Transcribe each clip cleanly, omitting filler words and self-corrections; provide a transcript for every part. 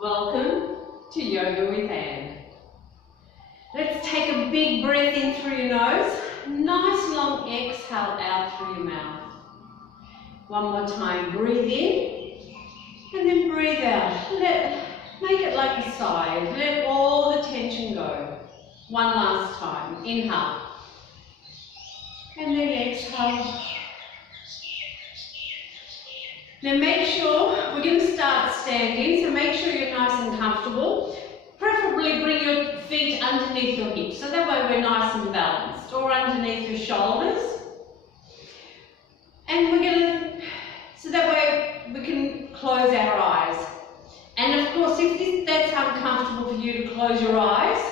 Welcome to Yoga with Anne. Let's take a big breath in through your nose. Nice long exhale out through your mouth. One more time, breathe in and then breathe out. Make it like a sigh. Let all the tension go. One last time. Inhale. And then exhale. Now make sure, we're going to start standing, so make sure you're nice and comfortable. Preferably bring your feet underneath your hips, so that way we're nice and balanced, or underneath your shoulders. And we're going to, so that way we can close our eyes. And of course, if that's uncomfortable for you to close your eyes,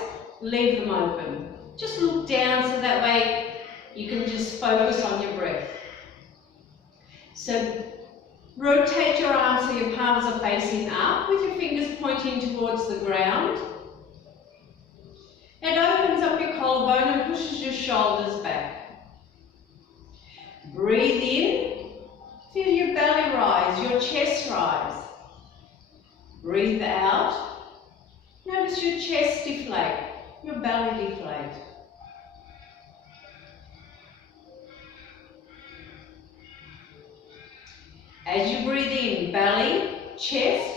leave them open. Just look down so that way you can just focus on your breath. So rotate your arms so your palms are facing up with your fingers pointing towards the ground. It opens up your collarbone and pushes your shoulders back. Breathe in, feel your belly rise, your chest rise. Breathe out, notice your chest deflate, your belly deflate. As you breathe in, belly, chest,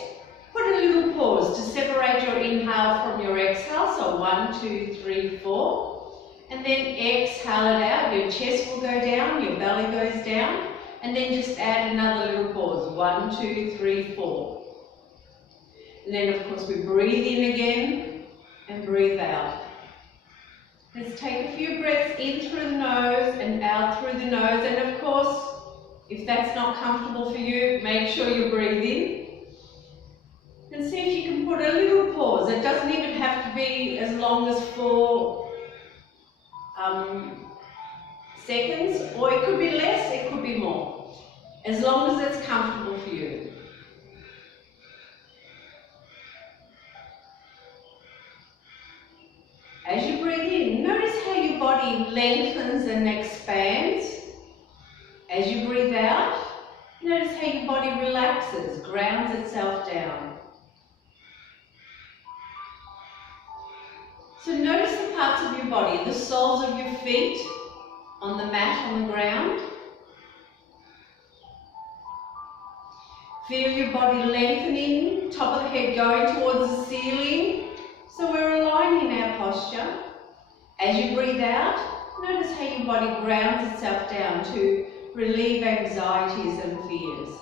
put a little pause to separate your inhale from your exhale. So 1, 2, 3, 4. And then exhale it out. Your chest will go down, your belly goes down. And then just add another little pause. 1, 2, 3, 4. And then of course we breathe in again and breathe out. Let's take a few breaths in through the nose and out through the nose. And of course, if that's not comfortable for you, make sure you breathe in. And see if you can put a little pause. It doesn't even have to be as long as 4 seconds, or it could be less, it could be more. As long as it's comfortable for you. As you breathe in, notice how your body lengthens and expands. As you breathe out, notice how your body relaxes, grounds itself down. So notice the parts of your body, the soles of your feet on the mat on the ground. Feel your body lengthening, top of the head going towards the ceiling. So we're aligning our posture. As you breathe out, notice how your body grounds itself down to relieve anxieties and fears.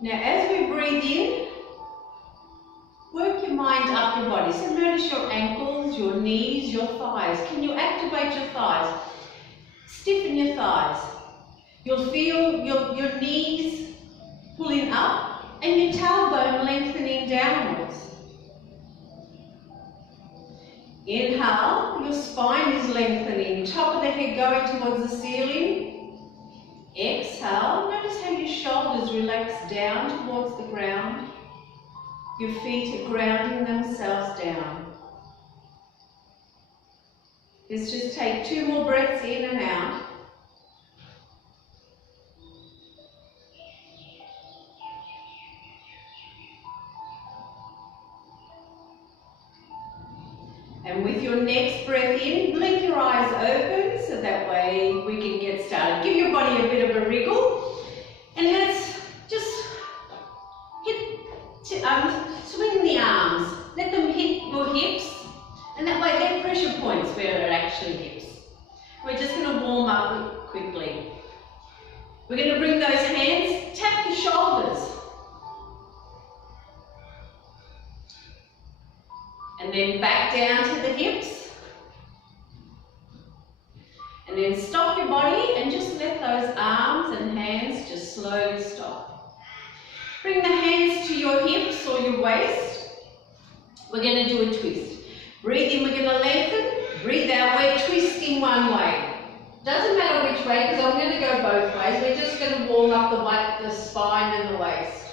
Now as we breathe in, work your mind up your body. So notice your ankles, your knees, your thighs. Can you activate your thighs? Stiffen your thighs. You'll feel your knees pulling up and your tailbone lengthening downwards. Inhale, your spine is lengthening, top of the head going towards the ceiling. Exhale, notice how your shoulders relax down towards the ground. Your feet are grounding themselves down. Let's just take 2 more breaths in and out. And with your next breath in, blink your eyes open so that way we can get started. Give your body a bit of a wriggle and let's just swing the arms. Let them hit your hips and that way they're pressure points where it actually hits. We're just going to warm up quickly. We're going to bring those hands, tap the shoulders. And then back down to the hips. And then stop your body and just let those arms and hands just slowly stop. Bring the hands to your hips or your waist. We're going to do a twist. Breathe in, we're going to lengthen. Breathe out, we're twisting one way. Doesn't matter which way because I'm going to go both ways. We're just going to warm up the spine and the waist.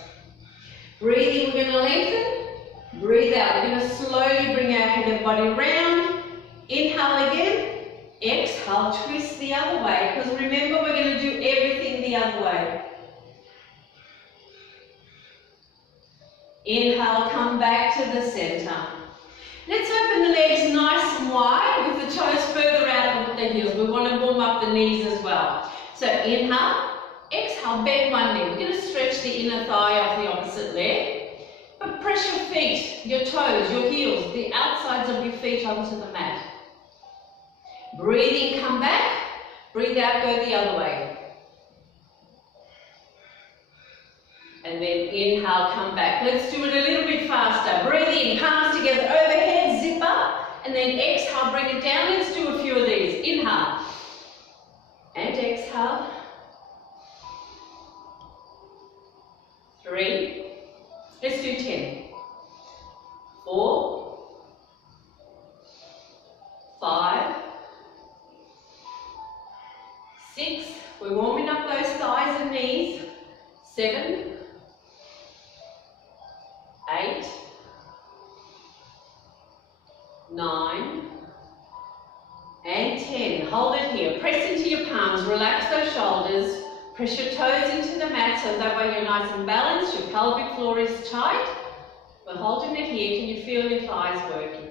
Breathe in, we're going to lengthen. Breathe out. We're going to slowly bring our head and body round. Inhale again. Exhale, twist the other way. Because remember, we're going to do everything the other way. Inhale, come back to the center. Let's open the legs nice and wide with the toes further out with the heels. We want to warm up the knees as well. So inhale, exhale, bend one knee. We're going to stretch the inner thigh off the opposite leg. But press your feet, your toes, your heels, the outsides of your feet onto the mat. Breathe in, come back. Breathe out, go the other way. And then inhale, come back. Let's do it a little bit faster. Breathe in, palms together, overhead, zip up. And then exhale, bring it down. Let's do a few of these. Inhale. And exhale. 3. Let's do 10. 4. 5. 6. We're warming up those thighs and knees. 7. 8, 9, and 10. Hold it here. Press into your palms. Relax those shoulders. Press your toes into the mat so that way you're nice and balanced. Your pelvic floor is tight. We're holding it here. Can you feel your thighs working?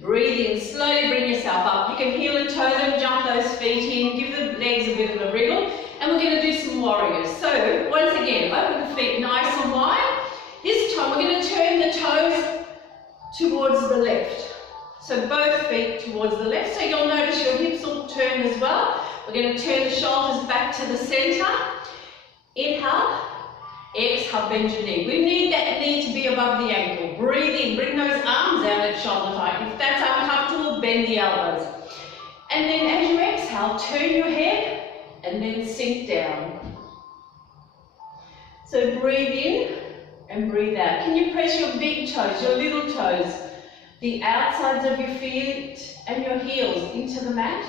Breathe in. Slowly bring yourself up. You can heel and toe them. Jump those feet in. Give the legs a bit of a wriggle. And we're going to do some warriors. So, once again, open the feet nice and wide. This time we're going to turn the toes towards the left. So both feet towards the left. So you'll notice your hips will turn as well. We're going to turn the shoulders back to the center. Inhale. Exhale, bend your knee. We need that knee to be above the ankle. Breathe in. Bring those arms out at shoulder height. If that's uncomfortable, bend the elbows. And then as you exhale, turn your head and then sink down. So breathe in and breathe out. Can you press your big toes, your little toes, the outsides of your feet and your heels into the mat?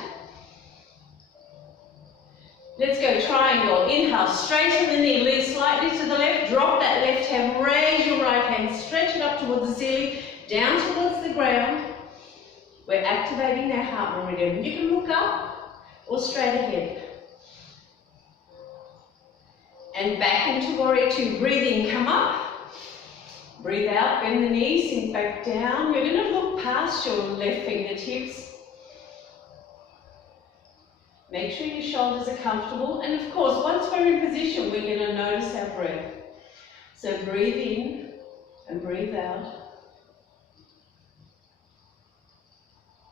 Let's go triangle. Inhale, straighten the knee, lean slightly to the left, drop that left hand, raise your right hand, stretch it up towards the ceiling, down towards the ground. We're activating our heart meridian. You can look up or straight ahead. And back into warrior 2. Breathe in, come up. Breathe out, bend the knees, sink back down. You're going to look past your left fingertips. Make sure your shoulders are comfortable. And of course, once we're in position, we're going to notice our breath. So breathe in and breathe out.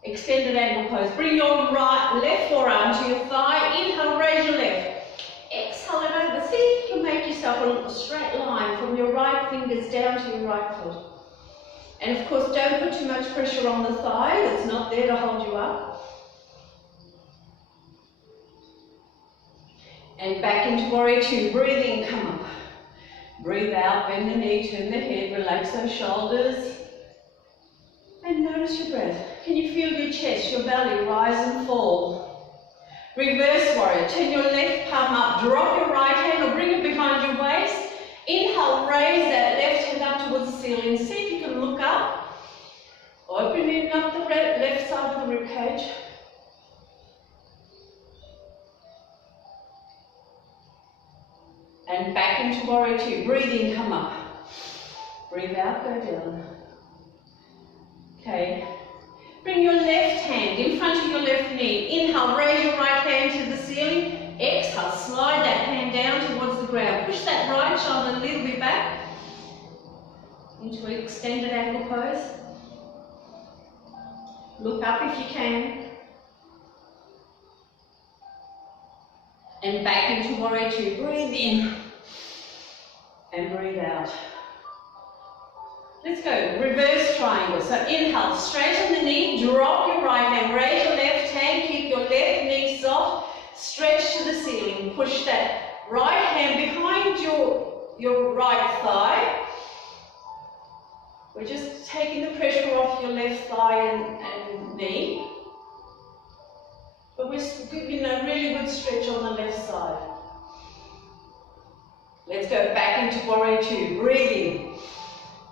Extended angle pose. Bring your left forearm to your thigh. Inhale, raise your left. Exhale it over. See if you can make yourself a straight line from your right fingers down to your right foot. And of course, don't put too much pressure on the thigh. It's not there to hold you up. And back into warrior 2. Breathe in, come up. Breathe out, bend the knee, turn the head, relax those shoulders. And notice your breath. Can you feel your chest, your belly rise and fall? Reverse warrior. Turn your left palm up, drop your right hand or bring it behind your waist. Inhale, raise that left hand up towards the ceiling. See if you can look up. Opening up the left side of the rib cage. And back into warrior 2. Breathe in, come up. Breathe out, go down. Okay. Bring your left hand in front of your left knee. Inhale, raise your right hand to the ceiling. Exhale, slide that hand down towards the ground. Push that right shoulder a little bit back into an extended angle pose. Look up if you can. And back into warrior 2. Breathe in and breathe out. Let's go, reverse triangle. So inhale, straighten the knee, drop your right hand, raise your left hand, keep your left knee soft, stretch to the ceiling. Push that right hand behind your right thigh. We're just taking the pressure off your left thigh and knee. But we're giving a really good stretch on the left side. Let's go back into warrior 2. Breathe in.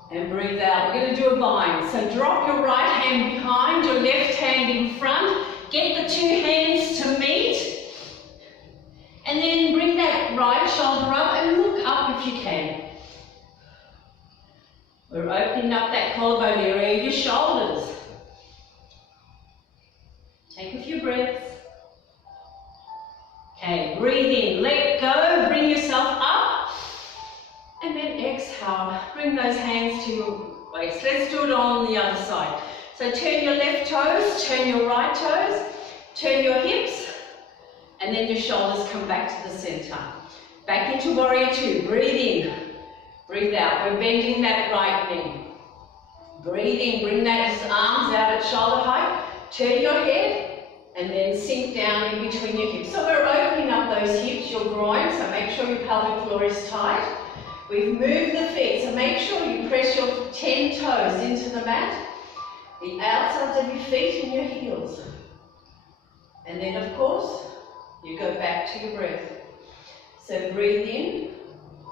And breathe out. We're going to do a bind. So drop your right hand behind, your left hand in front. Get the 2 hands to meet. And then bring that right shoulder up and look up if you can. We're opening up that collarbone area of your shoulders. Take a few breaths. Okay, breathe in, let go, bring yourself up. And then exhale, bring those hands to your waist. Let's do it on the other side. So turn your left toes, turn your right toes, turn your hips, and then your shoulders come back to the center. Back into warrior two, breathe in, breathe out. We're bending that right knee. Breathe in, bring those arms out at shoulder height, turn your head, and then sink down in between your hips. So we're opening up those hips, your groin, so make sure your pelvic floor is tight. We've moved the feet, so make sure you press your 10 toes into the mat, the outsides of your feet and your heels. And then, of course, you go back to your breath. So breathe in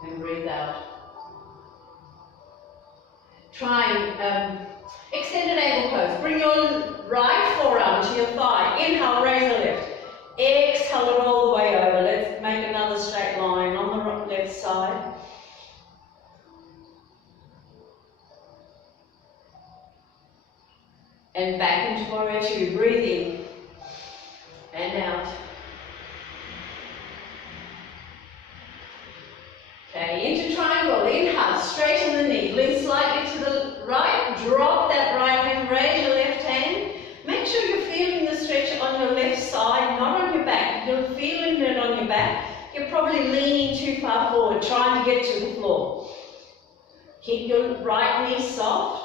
and breathe out. Try and extended ankle pose. Bring your right forearm to your thigh. Inhale, raise the left. Exhale it all the way over. Let's make another straight line on the left side. And back into warrior two. Breathe in and out. Okay, into triangle. Inhale, straighten the knee. Lean slightly to the right. Drop that right hand. Raise your left hand. Make sure you're feeling the stretch on your left side, not on your back. If you're feeling it on your back, you're probably leaning too far forward, trying to get to the floor. Keep your right knee soft.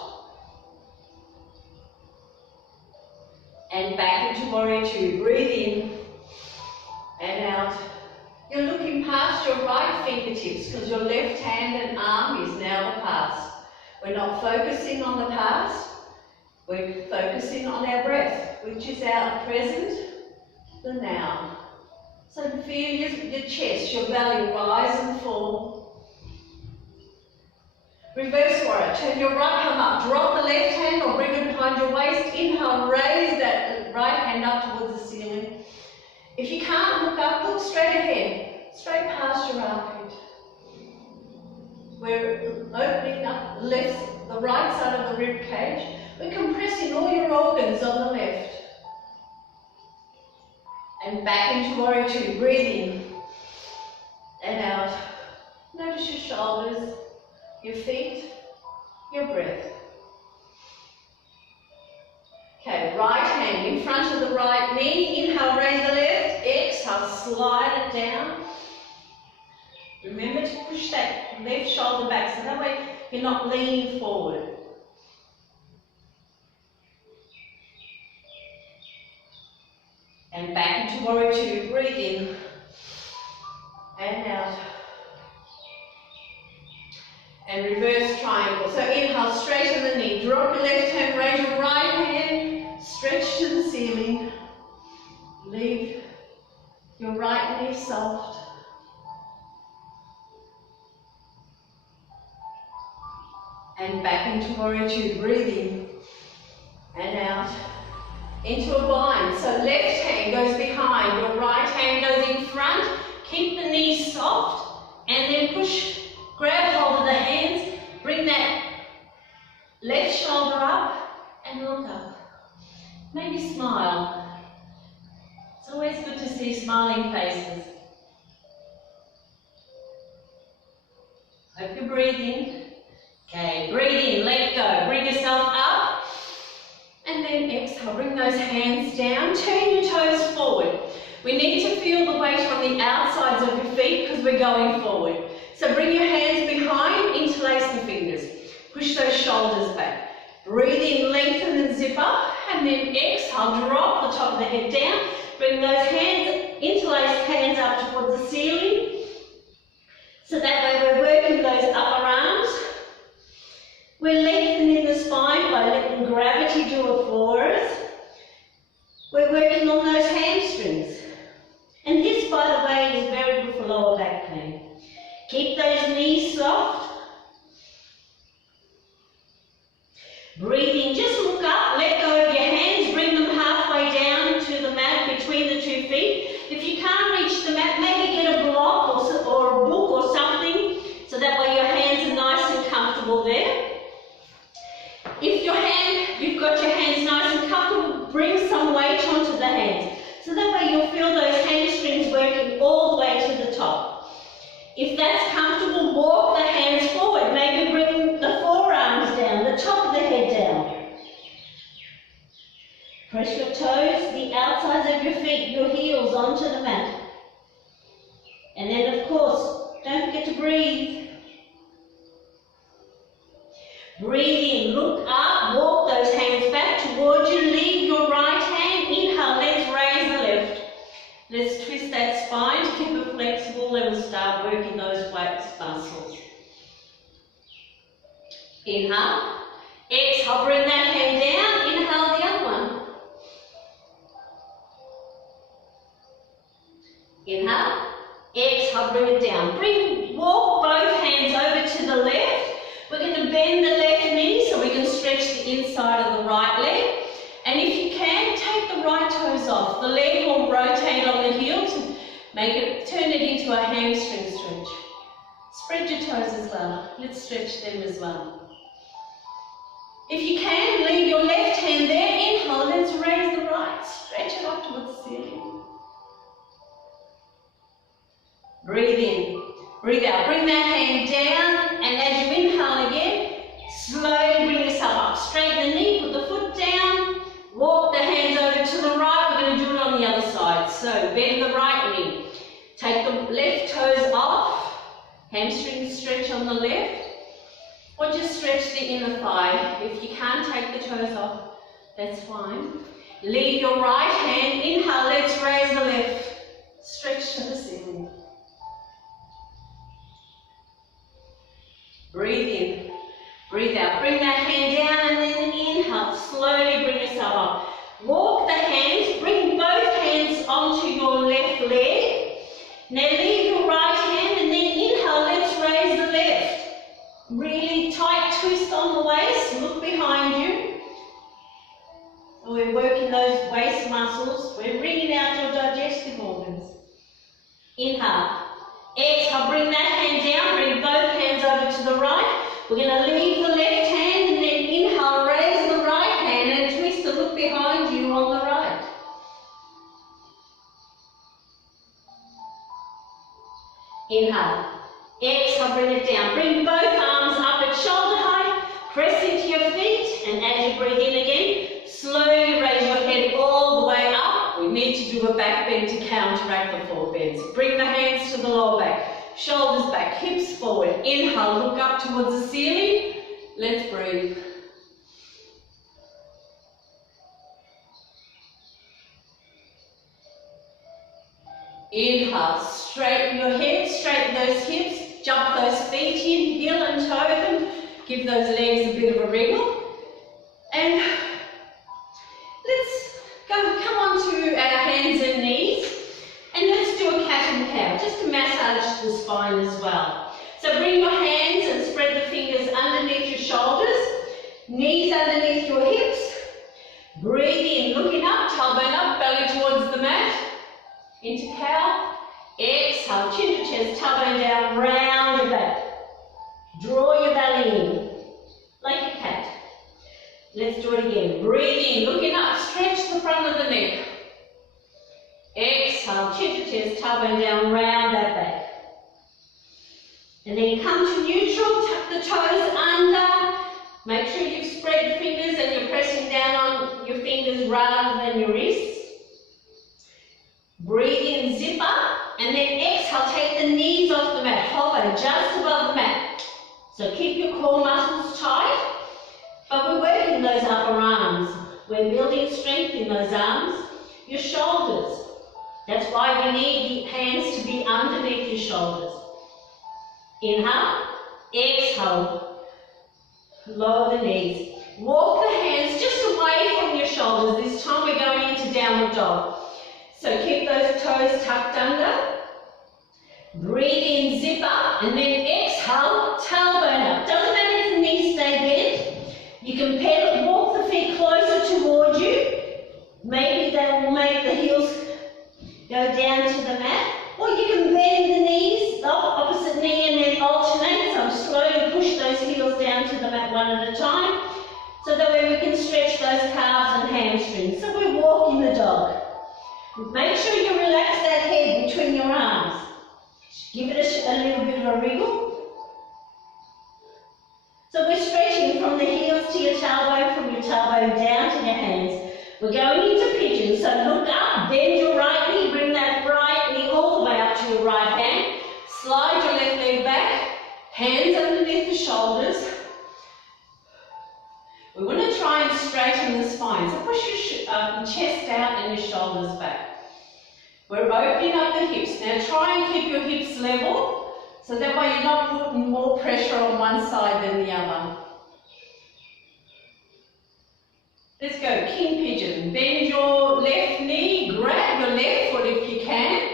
And back into warrior two. Breathe in and out. You're looking past your right fingertips because your left hand and arm is now the past. We're not focusing on the past. We're focusing on our breath, which is our present, the now. So feel your chest, your belly rise and fall. Reverse warrior. Turn your right palm up. Drop the left hand or bring it behind your waist. Inhale, raise that right hand up towards the ceiling. If you can't look up, look straight ahead, straight past your armpit. We're opening up the right side of the rib cage. We're compressing all your organs on the left. And back into warrior two. Breathe in and out. Notice your shoulders, your feet, your breath. Okay, right hand in front of the right knee. Inhale, raise the left. Exhale, slide it down. Remember to push that left shoulder back so that way you're not leaning forward. And back into warrior two. Breathe in and out. And reverse triangle. So inhale, straighten the knee. Drop your left hand, raise your right hand, stretch to the ceiling. Leave your right knee soft. And back into warrior two. Breathe in and out. Into a bind. So left hand goes behind, your right hand goes in front. Keep the knees soft and then push. Grab hold of the hands, bring that left shoulder up and look up. Maybe smile. It's always good to see smiling faces. Hope you're breathing. Okay, breathe in, let go. Bring yourself up and then exhale. Bring those hands down, turn your toes forward. We need to feel the weight on the outsides of your feet because we're going forward. So bring your hands behind, interlace the fingers. Push those shoulders back. Breathe in, lengthen and zip up. And then exhale, drop the top of the head down. Bring those hands, interlace hands up towards the ceiling. So that way we're working those upper arms. We're lengthening the spine by letting gravity do it for us. We're working on those hamstrings. And this, by the way, is very good for lower back pain. Keep those knees soft. Breathe in, just look up, let go of your hands, bring them halfway down to the mat between the 2 feet. If you can't reach the mat, maybe get a block or a book or something so slowly you'll feel those hamstrings working all the way to the top. If that's comfortable, walk the hands forward. Maybe bring the forearms down, the top of the head down. Press your toes, the outsides of your feet, your heels onto the mat. And then, of course, don't forget to breathe. Breathe in, look up, walk those hands back towards you, leave your right hand, inhale, let's raise the left. Let's twist that spine to keep it flexible and we'll start working those waist muscles. Inhale, exhale, bring that hand down, inhale the other one. Inhale, exhale, bring it down. Walk both hands over to the left. We're going to bend the left knee so we can stretch the inside of the right leg. And if you can, take the right toes off. The leg will rotate on the heel to turn it into a hamstring stretch. Spread your toes as well. Let's stretch them as well. If you can, leave your left hand there. Inhale, let's raise the right. Stretch it up towards the ceiling. Breathe in, breathe out. Bring that hand down, and as you inhale again, slowly bring yourself up. Straighten the knee, put the foot down, walk the hands over to the right. We're going to do it on the other side. So bend the right knee. Take the left toes off. Hamstring stretch on the left. Or just stretch the inner thigh. If you can't take the toes off, that's fine. Leave your right hand. Inhale, let's raise the left. Stretch to the ceiling. Breathe in, breathe out. Bring that hand down and then inhale. Slowly bring yourself up. Walk the hands, bring both hands onto your left leg. Now leave your right hand and then inhale, let's raise the left. Really tight twist on the waist, look behind you. So we're working those waist muscles. We're bringing out your digestive organs. Inhale. Exhale, bring that hand down, bring both hands over to the right. We're going to leave the left hand and then inhale, raise the right hand and twist to look behind you on the right. Inhale. Exhale, bring it down. Bring both arms up at shoulder height. Press into your feet, and as you breathe in again, slowly raise your head all the way up. We need to do a back bend to counteract the forward bends. Bring the hands to the lower back, shoulders back, hips forward. Inhale, look up towards the ceiling. Let's breathe. Inhale, straighten your head, straighten those hips, jump those feet in, heel and toe them. Give those legs a bit of a wriggle. And let's come on to our hands and knees. And let's do a cat and cow, just to massage the spine as well. So bring your hands and spread the fingers underneath your shoulders, knees underneath your hips. Breathe in, looking up, tailbone up, belly towards the mat. Into cow. Exhale, chin to chest, tailbone down, round your back. Draw your belly in, like a cat. Let's do it again. Breathe in, looking up, stretch the front of the neck. Exhale, chin to chest, tailbone down, round that back. And then come to neutral, tuck the toes under. Make sure you've spread the fingers and you're pressing down on your fingers rather than your wrists. Breathe in, zip up, and then exhale, take the knees off the mat, hover just above the mat. So keep your core muscles tight, but we're working those upper arms. We're building strength in those arms. Your shoulders. That's why we need the hands to be underneath your shoulders. Inhale, exhale, lower the knees. Walk the hands just away from your shoulders. This time we're going into downward dog. So keep those toes tucked under. Breathe in, zip up, and then exhale, tailbone up. Doesn't matter if the knees stay bent. You can pedal, walk the feet closer towards you. Maybe that will make the heels go down to the mat. Or you can bend the knees, the opposite knee, and then alternate. So slowly push those heels down to the mat one at a time. So that way we can stretch those calves and hamstrings. So we're walking the dog. Make sure you relax that head between your arms. Give it a little bit of a wriggle. So we're stretching from the heels to your tailbone, from your tailbone down to your hands. We're going into pigeon, so look up, bend your right knee, bring that right knee all the way up to your right hand. Slide your left leg back, hands underneath the shoulders. We want to try and straighten the spine, so push your chest out and your shoulders back. We're opening up the hips. Now try and keep your hips level, so that way you're not putting more pressure on one side than the other. Let's go, king pigeon. Bend your left knee, grab your left foot if you can,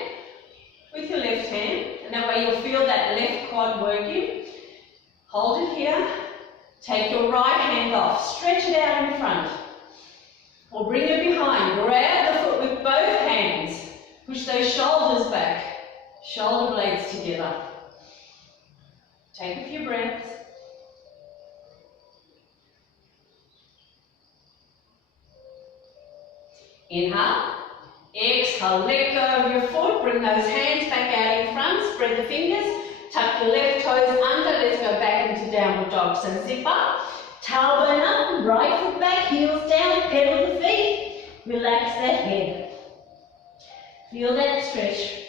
with your left hand, and that way you'll feel that left quad working. Hold it here. Take your right hand off, stretch it out in front, or bring it behind. Grab the foot with both hands. Push those shoulders back, shoulder blades together. Take a few breaths. Inhale. Exhale, let go of your foot. Bring those hands back out in front. Spread the fingers. Tuck your left toes under. Let's go back into downward dog. So zip up. Tailbone up. Right foot back. Heels down. Pedal the feet. Relax that head. Feel that stretch.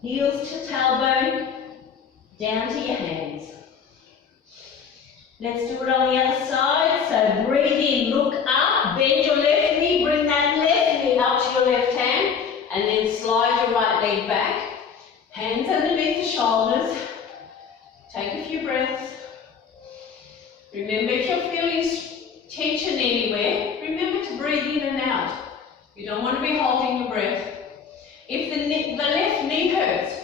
Heels to tailbone. Down to your hands. Let's do it on the other side. So breathe in. Look up. Bend your left knee. Bring that left knee up to your left hand. And then slide your right leg back. Hands underneath the shoulders. Take a few breaths. Remember, if you're feeling tension anywhere, remember to breathe in and out. You don't want to be holding your breath. If the left knee hurts,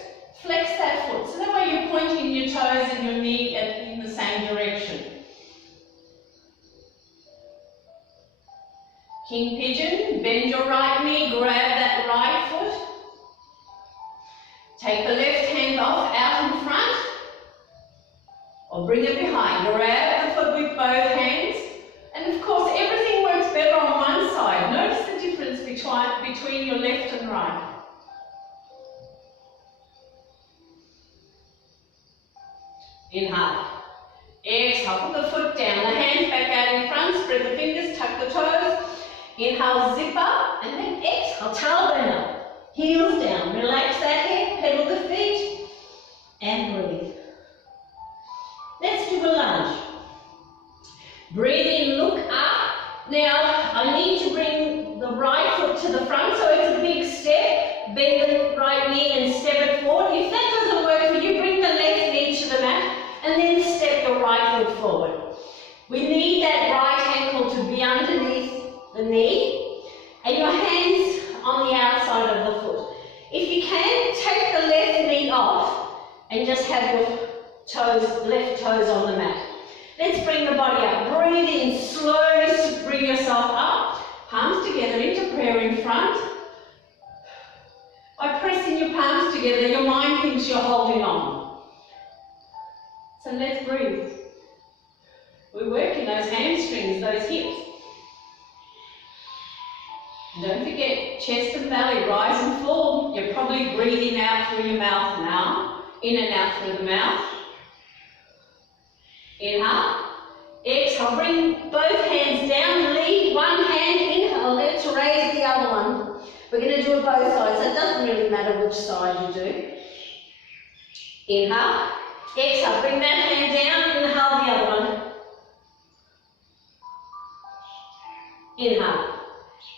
flex that foot. So that way you're pointing your toes and your knee in the same direction. King pigeon, bend your right knee, grab that right foot. Take the left hand off, out in front, or bring it behind. Grab the foot with both hands. And of course, everything works better on one side. Notice the difference between your left and right. Inhale. Exhale, put the foot down, the hands back out in front, spread the fingers, tuck the toes. Inhale, zip up, and then exhale, tailbone up. Heels down, relax that head, pedal the feet, and breathe. Let's do a lunge. Breathe in, look up. Now, I need to bring the right foot to the front, so it's a big step. Bend the right knee and step it forward. If that doesn't work for you, bring the left knee to the mat, and then step your right foot forward. We need that right ankle to be underneath the knee, and your hands on the outside of the foot. If you can, take the left knee off and just have your left toes on the mat. Let's bring the body up. Breathe in, slowly bring yourself up. Palms together into prayer in front. By pressing your palms together, your mind thinks you're holding on. So let's breathe. We're working those hamstrings, those hips. Don't forget, chest and belly, rise and fall. You're probably breathing out through your mouth now. In and out through the mouth. Inhale. Exhale, bring both hands down. Lead one hand, inhale. Let's raise the other one. We're going to do it both sides, so it doesn't really matter which side you do. Inhale. Exhale, bring that hand down. Inhale the other one. Inhale.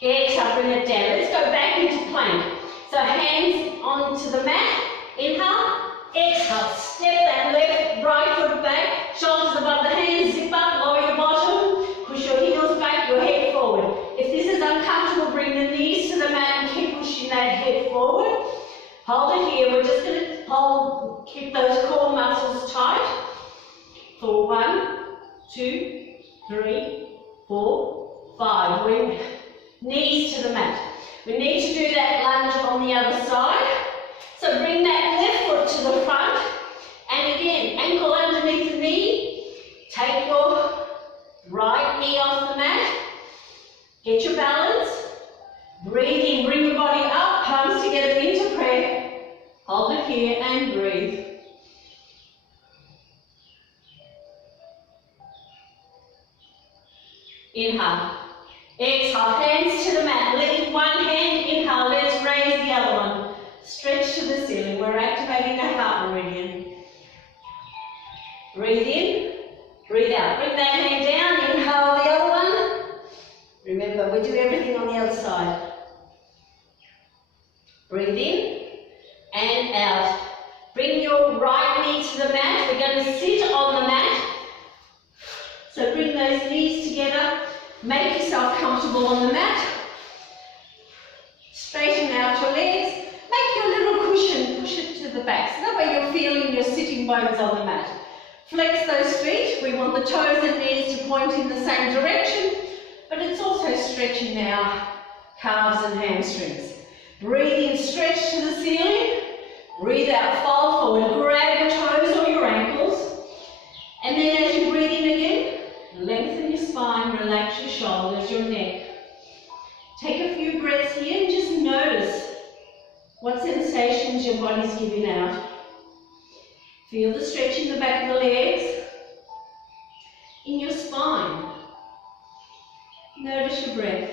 Exhale, bring it down. Let's go back into plank. So hands onto the mat. Inhale. Exhale. Step that right foot back. Shoulders above the hands. Zip up. Lower your bottom. Push your heels back. Your head forward. If this is uncomfortable, bring the knees to the mat and keep pushing that head forward. Hold it here. We're just going to keep those core muscles tight. For 1, 2, 3, 4, 5. Bring knees to the mat. We need to do that lunge on the other side. So bring that left foot to the front. And again, ankle underneath the knee. Take your right knee off the mat. Get your balance. Breathe in, bring your body up. up, palms together into prayer. Hold it here and breathe. Inhale. Exhale, hands to the mat. Lift one hand, inhale, let's raise the other one. Stretch to the ceiling. We're activating the heart meridian. Breathe in, breathe out. Bring that hand down, inhale the other one. Remember, we do everything on the other side. Breathe in and out. Bring your right knee to the mat. We're going to sit on the mat. So bring those knees together. Make yourself comfortable on the mat. Straighten out your legs. Make your little cushion, push it to the back. So that way you're feeling your sitting bones on the mat. Flex those feet. We want the toes and knees to point in the same direction, but it's also stretching our calves and hamstrings. Breathe in, stretch to the ceiling. Breathe out, fold forward. Grab your toes or your ankles. And then as you breathe in again, lengthen your spine, relax your shoulders, your neck. Take a few breaths here and just notice what sensations your body's giving out. Feel the stretch in the back of the legs, in your spine. Notice your breath.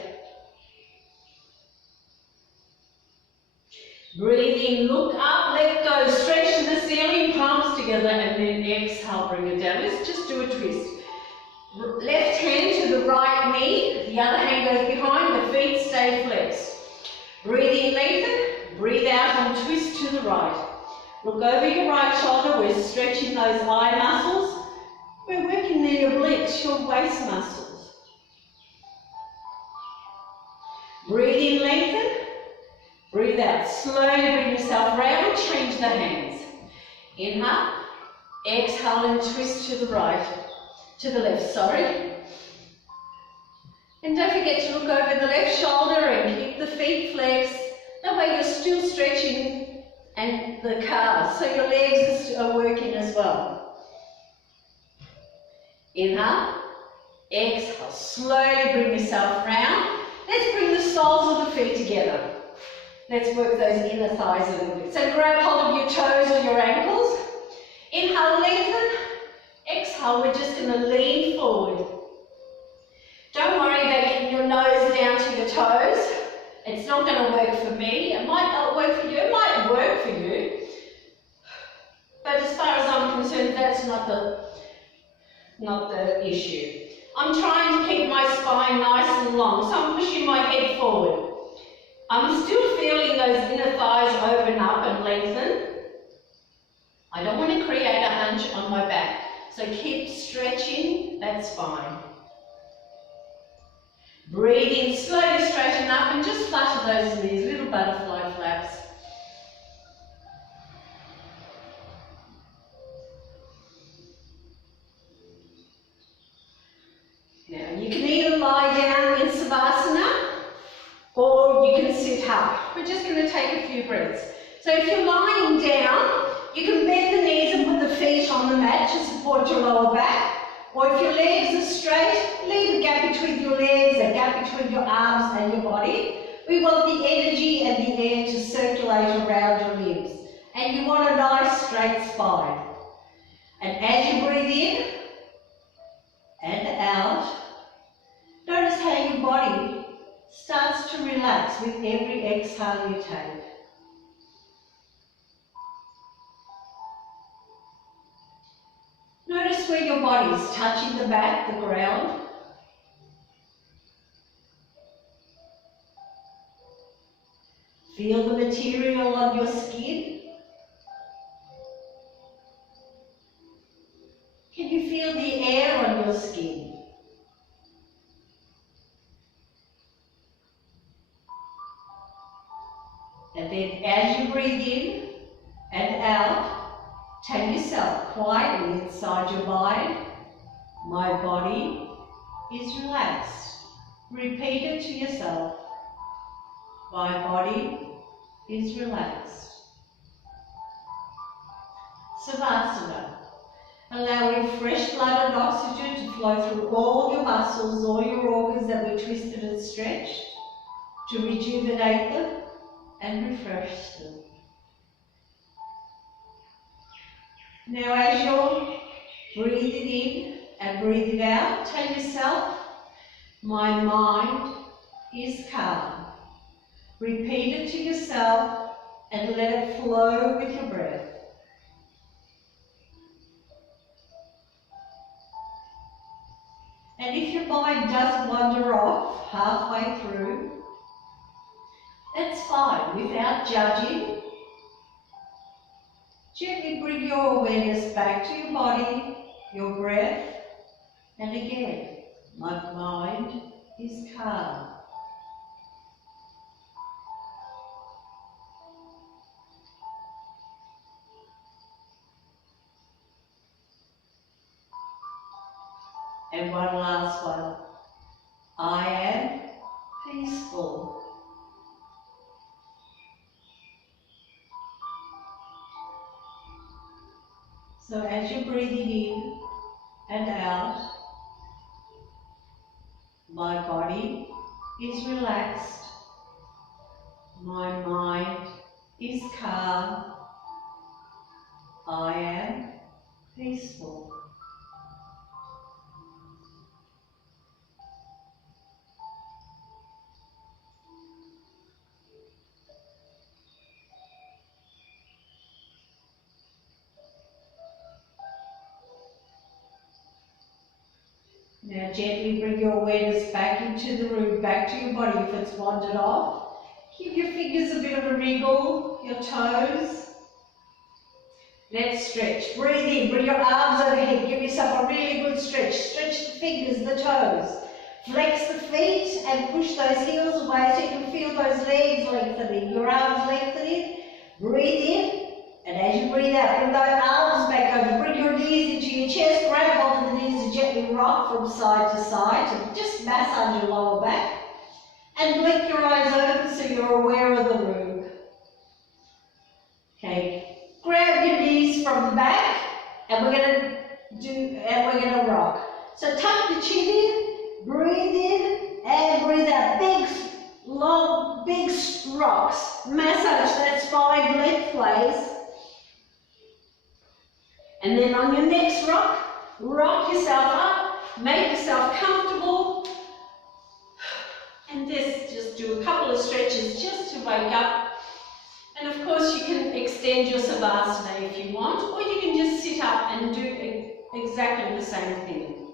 Breathe in, look up, let go, stretch to the ceiling, palms together, and then exhale, bring it down. Let's just do a twist. Left hand to the right knee, the other hand goes behind, the feet stay flexed. Breathe in, lengthen, breathe out and twist to the right. Look over your right shoulder, we're stretching those eye muscles. We're working there your obliques, your waist muscles. Breathe in, lengthen. Breathe out. Slowly bring yourself round, change the hands. Inhale, exhale and twist to the right, to the left, sorry. And don't forget to look over the left shoulder and keep the feet flexed. That way you're still stretching and the calves, so your legs are working as well. Inhale, exhale, slowly bring yourself round. Let's bring the soles of the feet together. Let's work those inner thighs a little bit. So grab hold of your toes or your ankles. Inhale, lengthen. Exhale, we're just going to lean forward. Don't worry about getting your nose down to your toes. It's not going to work for me. It might not work for you. It might work for you. But as far as I'm concerned, that's not the issue. I'm trying to keep my spine nice and long, so I'm pushing my head forward. I'm still feeling those inner thighs open up and lengthen. I don't want to create a hunch on my back, so keep stretching that spine. Breathe in, slowly straighten up and just flutter those knees, little butterfly flaps. Now you can either lie down in Savasana or you can sit up. We're just going to take a few breaths. So if you're lying down, you can bend the knees and put the feet on the mat to support your lower back. Or if your legs are straight, leave a gap between your legs, a gap between your arms and your body. We want the energy and the air to circulate around your limbs. And you want a nice straight spine. And as you breathe in and out, notice how your body starts to relax with every exhale you take. Notice where your body is touching the back, the ground. Feel the material on your skin. Can you feel the air on your skin? And then as you breathe in and out, tell yourself quietly inside your mind, my body is relaxed. Repeat it to yourself. My body is relaxed. Savasana. Allowing fresh blood and oxygen to flow through all your muscles, all your organs that we twisted and stretched, to rejuvenate them and refresh them. Now as you're breathing in and breathing out, tell yourself, my mind is calm. Repeat it to yourself and let it flow with your breath. And if your mind does wander off halfway through, that's fine, without judging. Gently bring your awareness back to your body, your breath, and again, my mind is calm. And one last one. I am peaceful. So as you're breathing in and out, my body is relaxed, my mind is calm, I am peaceful. Now gently bring your awareness back into the room, back to your body if it's wandered off. Give your fingers a bit of a wriggle, your toes. Let's stretch. Breathe in, bring your arms overhead, give yourself a really good stretch. Stretch the fingers, the toes. Flex the feet and push those heels away so you can feel those legs lengthening, your arms lengthening. Breathe in. And as you breathe out, bring those arms back over, bring your knees into your chest, grab hold of the knees and gently rock from side to side to just massage your lower back. And blink your eyes open so you're aware of the room. Okay, grab your knees from the back and we're going to rock. So tuck the chin in, breathe in and breathe out. Big, long, big rocks. Massage that spine lengthways. And then on your next rock, rock yourself up, make yourself comfortable, and just do a couple of stretches just to wake up. And of course you can extend your Savasana if you want, or you can just sit up and do exactly the same thing.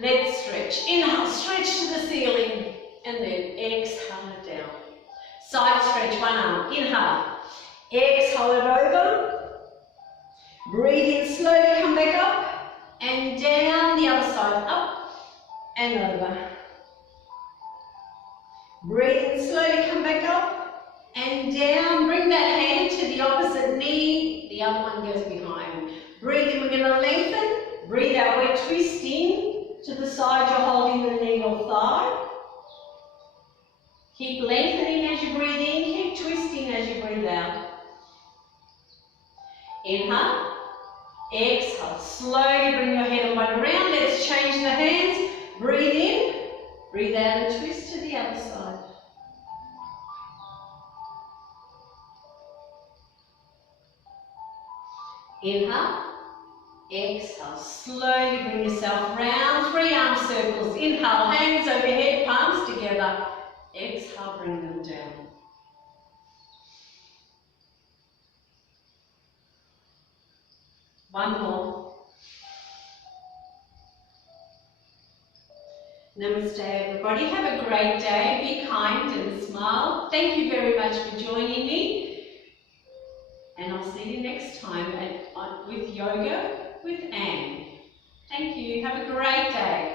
Let's stretch. Inhale, stretch to the ceiling, and then exhale it down. Side stretch, one arm. Inhale, exhale it over. Breathe in, slowly come back up and down the other side, up and over. Breathe in, slowly come back up and down. Bring that hand to the opposite knee, the other one goes behind. Breathe in, we're going to lengthen. Breathe out, we're twisting to the side you're holding the knee or thigh. Keep lengthening as you breathe in, keep twisting as you breathe out. Inhale. Exhale, slowly bring your head and body around. Let's change the hands. Breathe in, breathe out and twist to the other side. Inhale, exhale, slowly bring yourself round. 3 arm circles. Inhale, hands overhead, palms together. Exhale, bring them down. One more. Namaste everybody. Have a great day. Be kind and smile. Thank you very much for joining me. And I'll see you next time with Yoga with Anne. Thank you. Have a great day.